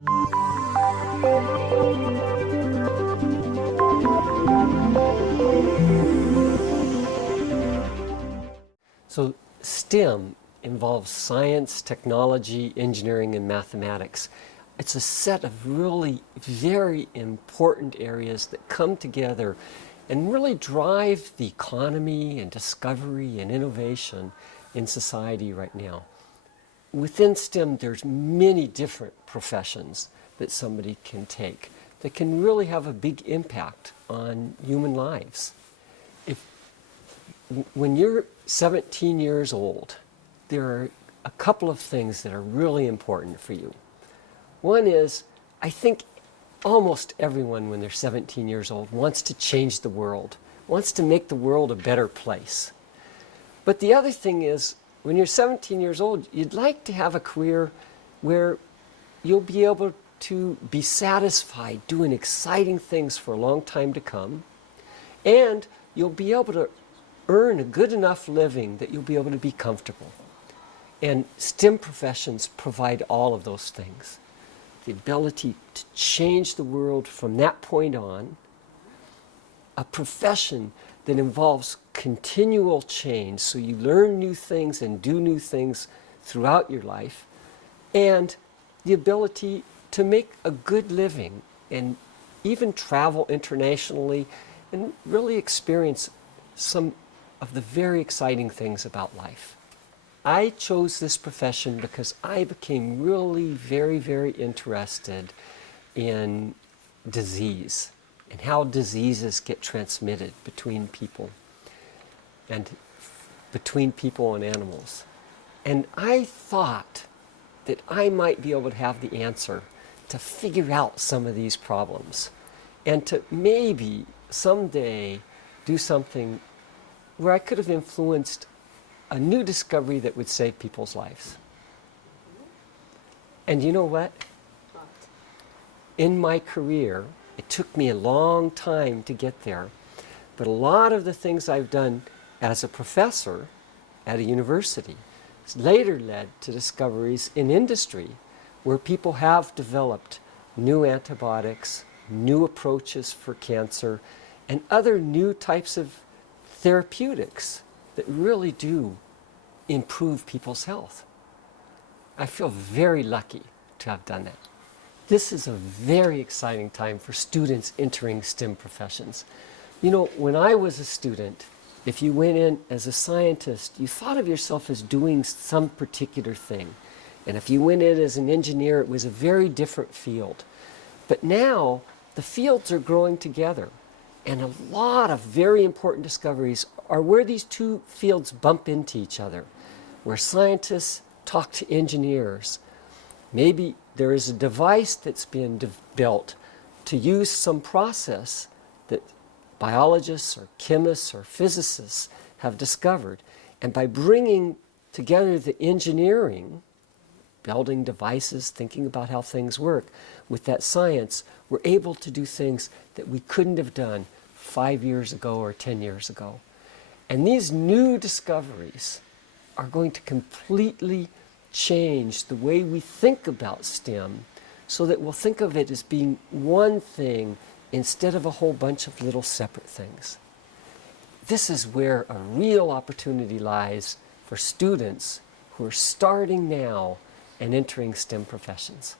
So STEM involves science, technology, engineering, and mathematics. It's a set of really very important areas that come together and really drive the economy and discovery and innovation in society right now. Within STEM, there's many different professions that somebody can take that can really have a big impact on human lives. When you're 17 years old, there are a couple of things that are really important for you. One is, I think almost everyone when they're 17 years old wants to change the world, wants to make the world a better place. But the other thing is, when you're 17 years old, you'd like to have a career where you'll be able to be satisfied doing exciting things for a long time to come, and you'll be able to earn a good enough living that you'll be able to be comfortable. And STEM professions provide all of those things. The ability to change the world from that point on, a profession that involves continual change, so you learn new things and do new things throughout your life, and the ability to make a good living and even travel internationally and really experience some of the very exciting things about life. I chose this profession because I became really very interested in disease and how diseases get transmitted between people and animals. And I thought that I might be able to have the answer to figure out some of these problems and to maybe someday do something where I could have influenced a new discovery that would save people's lives. And you know what? In my career, it took me a long time to get there, but a lot of the things I've done as a professor at a university later led to discoveries in industry where people have developed new antibiotics, new approaches for cancer, and other new types of therapeutics that really do improve people's health. I feel very lucky to have done that. This is a very exciting time for students entering STEM professions. You know, when I was a student, if you went in as a scientist, you thought of yourself as doing some particular thing. And if you went in as an engineer, it was a very different field. But now, the fields are growing together. And a lot of very important discoveries are where these two fields bump into each other, where scientists talk to engineers. Maybe there is a device that's been built to use some process that biologists or chemists or physicists have discovered. And by bringing together the engineering, building devices, thinking about how things work, with that science, we're able to do things that we couldn't have done 5 years ago or 10 years ago. And these new discoveries are going to completely change the way we think about STEM so that we'll think of it as being one thing instead of a whole bunch of little separate things. This is where a real opportunity lies for students who are starting now and entering STEM professions.